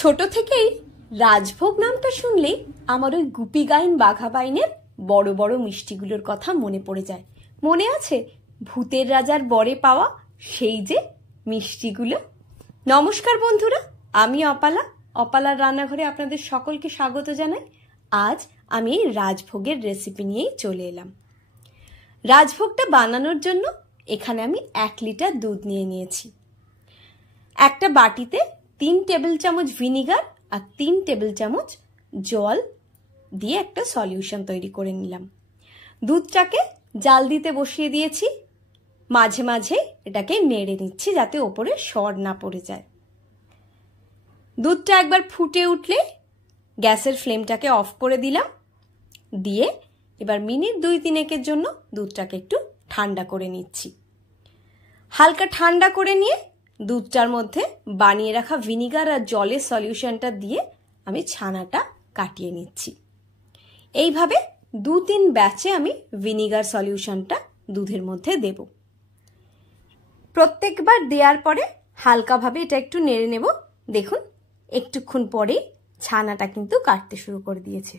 ছোট থেকেই রাজভোগ নামটা শুনলেই আমার ওই গুপি গাইন বাঘা বাইনের বড় বড় মিষ্টিগুলোর কথা মনে পড়ে যায়। মনে আছে ভূতের রাজার বরে পাওয়া সেই যে মিষ্টিগুলো? নমস্কার বন্ধুরা, আমি অপালার রান্নাঘরে আপনাদের সকলকে স্বাগত জানাই। আজ আমি এই রাজভোগের রেসিপি নিয়েই চলে এলাম। রাজভোগটা বানানোর জন্য এখানে আমি 1 লিটার দুধ নিয়েছি। একটা বাটিতে 3 টেবিল চামচ ভিনিগার আর 3 টেবিল চামচ জল দিয়ে একটা সলিউশন তৈরি করে নিলাম। দুধটাকে জাল দিতে বসিয়ে দিয়েছি, মাঝে মাঝে এটাকে নেড়ে নিচ্ছি যাতে ওপরে সর না পড়ে যায়। দুধটা একবার ফুটে উঠলে গ্যাসের ফ্লেমটাকে অফ করে দিলাম, দিয়ে এবার মিনিট 2-3 জন্য দুধটাকে একটু ঠান্ডা করে নিচ্ছি। হালকা ঠান্ডা করে নিয়ে দুধটার মধ্যে বানিয়ে রাখা ভিনিগার আর জলের সলিউশনটা দিয়ে আমি ছানাটা কাটিয়ে নিচ্ছি। এইভাবে 2-3 ব্যাচে আমি ভিনিগার সলিউশনটা দুধের মধ্যে দেব। প্রত্যেকবার দেওয়ার পরে হালকাভাবে এটা একটু নেড়ে নেব। দেখুন একটুক্ষণ পরেই ছানাটা কিন্তু কাটতে শুরু করে দিয়েছে।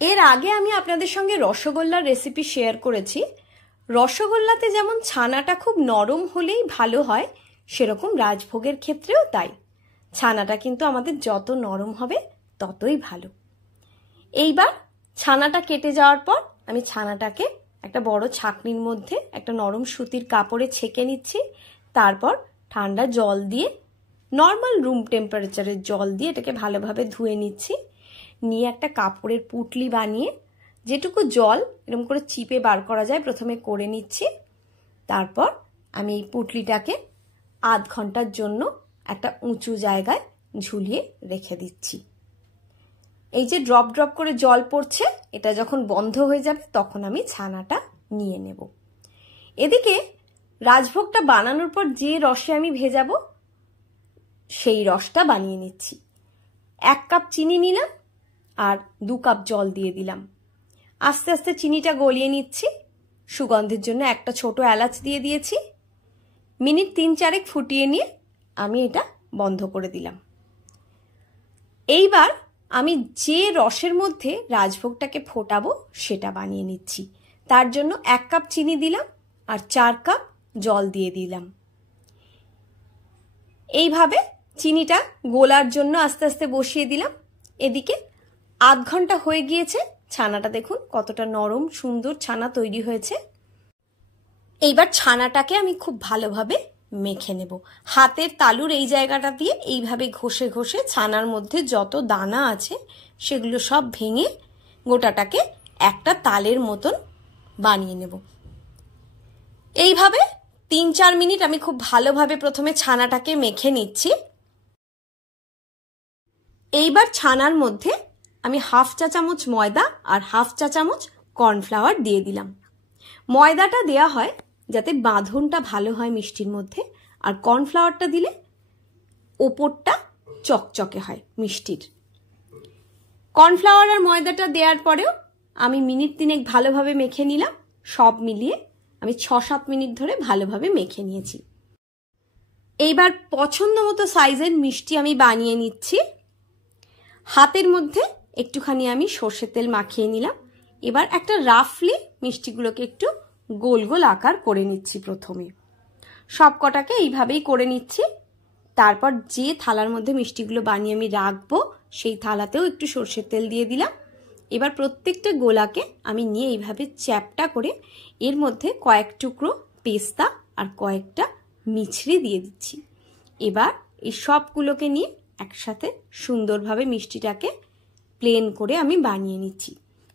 এর আগে আমি আপনাদের সঙ্গে রসগোল্লার রেসিপি শেয়ার করেছি। রসগোল্লাতে যেমন ছানাটা খুব নরম হলেই ভালো হয়, সেরকম রাজভোগের ক্ষেত্রেও তাই। ছানাটা কিন্তু আমাদের যত নরম হবে ততই ভালো। এইবার ছানাটা কেটে যাওয়ার পর আমি ছানাটাকে একটা বড় ছাঁকনির মধ্যে একটা নরম সুতির কাপড়ে ছেঁকে নিচ্ছি। তারপর ঠান্ডা জল দিয়ে, নর্মাল রুম টেম্পারেচারের জল দিয়ে এটাকে ভালোভাবে ধুয়ে নিচ্ছি। নিয়ে একটা কাপড়ের পুঁটলি বানিয়ে যেটুকু জল এরকম করে চিপে বার করা যায় প্রথমে করে নিচ্ছি। তারপর আমি এই পুঁটলিটাকে আধ ঘন্টার জন্য একটা উঁচু জায়গায় ঝুলিয়ে রেখে দিচ্ছি। এই যে ড্রপ ড্রপ করে জল পড়ছে, এটা যখন বন্ধ হয়ে যাবে তখন আমি ছানাটা নিয়ে নেব। এদিকে রাজভোগটা বানানোর পর যে রসে আমি ভেজাবো সেই রসটা বানিয়ে নিচ্ছি। 1 কাপ চিনি নিলাম আর 2 কাপ জল দিয়ে দিলাম। আস্তে আস্তে চিনিটা গলিয়ে নিচ্ছি। সুগন্ধের জন্য একটা ছোট এলাচ দিয়ে দিয়েছি। মিনিট 3-4 ফুটিয়ে নিয়ে আমি এটা বন্ধ করে দিলাম। এইবার আমি যে রসের মধ্যে রাজভোগটাকে ফোটাবো সেটা বানিয়ে নিচ্ছি। তার জন্য 1 কাপ চিনি দিলাম আর 4 কাপ জল দিয়ে দিলাম। এইভাবে চিনিটা গোলার জন্য আস্তে আস্তে বসিয়ে দিলাম। এদিকে আধ ঘন্টা হয়ে গিয়েছে। ছানাটা দেখুন কতটা নরম সুন্দর ছানা তৈরি হয়েছে। এইবার ছানাটাকে আমি খুব ভালোভাবে মেখে নেব। হাতের তালুর এই জায়গাটা দিয়ে এইভাবে ঘষে ঘষে ছানার মধ্যে যত দানা আছে সেগুলো সব ভেঙে গোটাটাকে একটা তালের মতন বানিয়ে নেব। এইভাবে 3-4 মিনিট আমি খুব ভালোভাবে প্রথমে ছানাটাকে মেখে নিচ্ছি। এইবার ছানার মধ্যে আমি 1/2 চা চামচ ময়দা আর 1/2 চা চামচ কর্নফ্লাওয়ার দিয়ে দিলাম। ময়দাটা দেয়া হয় যাতে বাঁধনটা ভালো হয় মিষ্টির মধ্যে, আর কর্নফ্লাওয়ারটা দিলে ওপরটা চকচকে হয় মিষ্টির। কর্নফ্লাওয়ার আর ময়দাটা দেওয়ার পরেও আমি মিনিট 3 ভালোভাবে মেখে নিলাম। সব মিলিয়ে আমি 6-7 মিনিট ধরে ভালোভাবে মেখে নিয়েছি। এইবার পছন্দ মতো সাইজের মিষ্টি আমি বানিয়ে নিচ্ছি। হাতের মধ্যে একটুখানি আমি সর্ষের তেল মাখিয়ে নিলাম। এবার একটা রাফলি মিষ্টিগুলোকে একটু গোল গোল আকার করে নিচ্ছি। প্রথমে সব কটাকে এইভাবেই করে নিচ্ছি। তারপর যে থালার মধ্যে মিষ্টিগুলো বানিয়ে আমি রাখবো সেই থালাতেও একটু সর্ষের তেল দিয়ে দিলাম। এবার প্রত্যেকটা গোলাকে আমি নিয়ে এইভাবে চ্যাপটা করে এর মধ্যে কয়েক টুকরো পেস্তা আর কয়েকটা মিছরি দিয়ে দিচ্ছি। এবার এই সবগুলোকে নিয়ে একসাথে সুন্দরভাবে মিষ্টিটাকে প্লেন করে আমি বানিয়ে নিচ্ছি।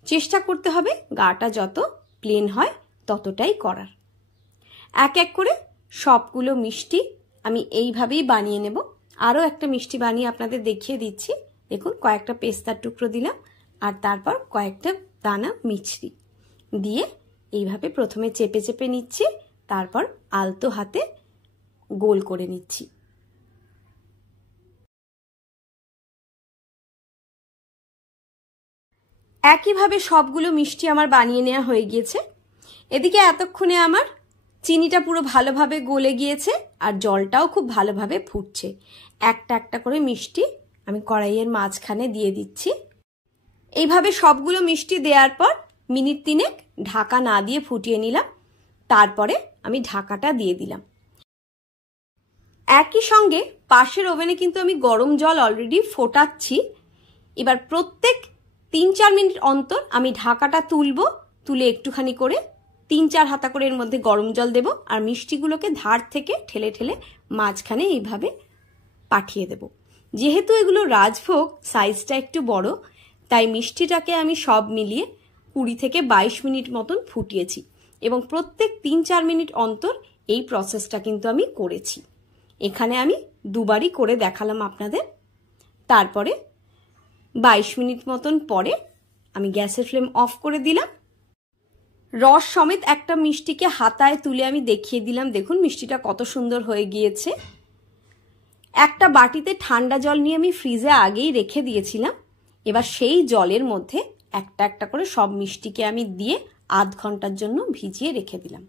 চেষ্টা করতে হবে গাটা যত প্লেন হয় ততটাই করার। এক এক করে সবগুলো মিষ্টি আমি এইভাবেই বানিয়ে নেব। আরও একটা মিষ্টি বানিয়ে আপনাদের দেখিয়ে দিচ্ছি। দেখুন কয়েকটা পেস্তার টুকরো দিলাম আর তারপর কয়েকটা দানা মিছরি দিয়ে এইভাবে প্রথমে চেপে চেপে নিচ্ছি, তারপর আলতো হাতে গোল করে নিচ্ছি। একইভাবে সবগুলো মিষ্টি আমার বানিয়ে নেওয়া হয়ে গিয়েছে। এদিকে এতক্ষণে আমার চিনিটা পুরো ভালোভাবে গলে গিয়েছে আর জলটাও খুব ভালোভাবে ফুটছে। একটা একটা করে মিষ্টি আমি কড়াইয়ের মাঝখানে দিয়ে দিচ্ছি। এইভাবে সবগুলো মিষ্টি দেওয়ার পর মিনিট 3 ঢাকা না দিয়ে ফুটিয়ে নিলাম। তারপরে আমি ঢাকাটা দিয়ে দিলাম। একই সঙ্গে পাশের ওভেনে কিন্তু আমি গরম জল অলরেডি ফোটাচ্ছি। এবার প্রত্যেক 3-4 মিনিট অন্তর আমি ঢাকাটা তুলে একটুখানি করে 3-4 হাতা করে এর মধ্যে গরম জল দেব আর মিষ্টিগুলোকে ধার থেকে ঠেলে ঠেলে মাঝখানে এইভাবে পাঠিয়ে দেব। যেহেতু এগুলো রাজভোগ, সাইজটা একটু বড়, তাই মিষ্টিটাকে আমি সব মিলিয়ে 20 থেকে 22 মিনিট মতন ফুটিয়েছি এবং প্রত্যেক 3-4 মিনিট অন্তর এই প্রসেসটা কিন্তু আমি করেছি। এখানে আমি দুবারই করে দেখালাম আপনাদের। তারপরে 22 মিনিট মতন পরে আমি গ্যাসের ফ্লেম অফ করে দিলাম। রস সমেত একটা মিষ্টিকে হাতায় তুলে আমি দেখিয়ে দিলাম। দেখুন মিষ্টিটা কত সুন্দর হয়ে গিয়েছে। একটা বাটিতে ঠান্ডা জল নিয়ে আমি ফ্রিজে আগেই রেখে দিয়েছিলাম। এবার সেই জলের মধ্যে একটা একটা করে সব মিষ্টিকে আমি দিয়ে আধ ঘন্টার জন্য ভিজিয়ে রেখে দিলাম।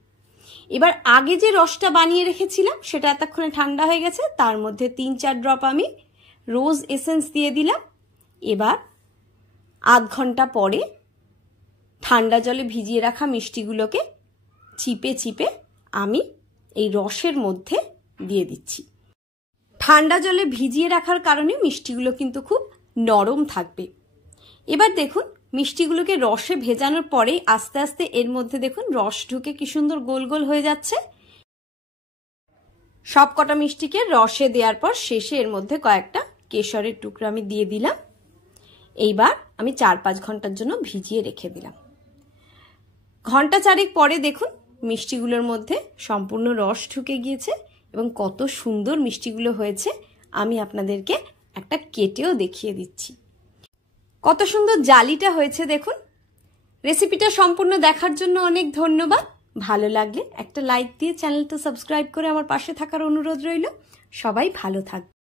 এবার আগে যে রসটা বানিয়ে রেখেছিলাম সেটা এতক্ষণে ঠান্ডা হয়ে গেছে। তার মধ্যে 3-4 ড্রপ আমি রোজ এসেন্স দিয়ে দিলাম। এবার আধ ঘন্টা পরে ঠান্ডা জলে ভিজিয়ে রাখা মিষ্টিগুলোকে চিপে চিপে আমি এই রসের মধ্যে দিয়ে দিচ্ছি। ঠান্ডা জলে ভিজিয়ে রাখার কারণে মিষ্টিগুলো কিন্তু খুব নরম থাকবে। এবার দেখুন মিষ্টিগুলোকে রসে ভেজানোর পরে আস্তে আস্তে এর মধ্যে দেখুন রস ঢুকে কি সুন্দর গোল গোল হয়ে যাচ্ছে। সব কটা মিষ্টিকে রসে দেওয়ার পর শেষে এর মধ্যে কয়েকটা কেশরের টুকরো আমি দিয়ে দিলাম। এইবার আমি 4-5 ঘন্টার জন্য ভিজিয়ে রেখে দিলাম। ঘন্টা 4 পরে দেখুন মিষ্টিগুলোর মধ্যে সম্পূর্ণ রস ঢুকে গিয়েছে এবং কত সুন্দর মিষ্টিগুলো হয়েছে। আমি আপনাদেরকে একটা কেটেও দেখিয়ে দিচ্ছি। কত সুন্দর জালিটা হয়েছে দেখুন। রেসিপিটা সম্পূর্ণ দেখার জন্য অনেক ধন্যবাদ। ভালো লাগলে একটা লাইক দিয়ে চ্যানেলটা সাবস্ক্রাইব করে আমার পাশে থাকার অনুরোধ রইল। সবাই ভালো থাকবে।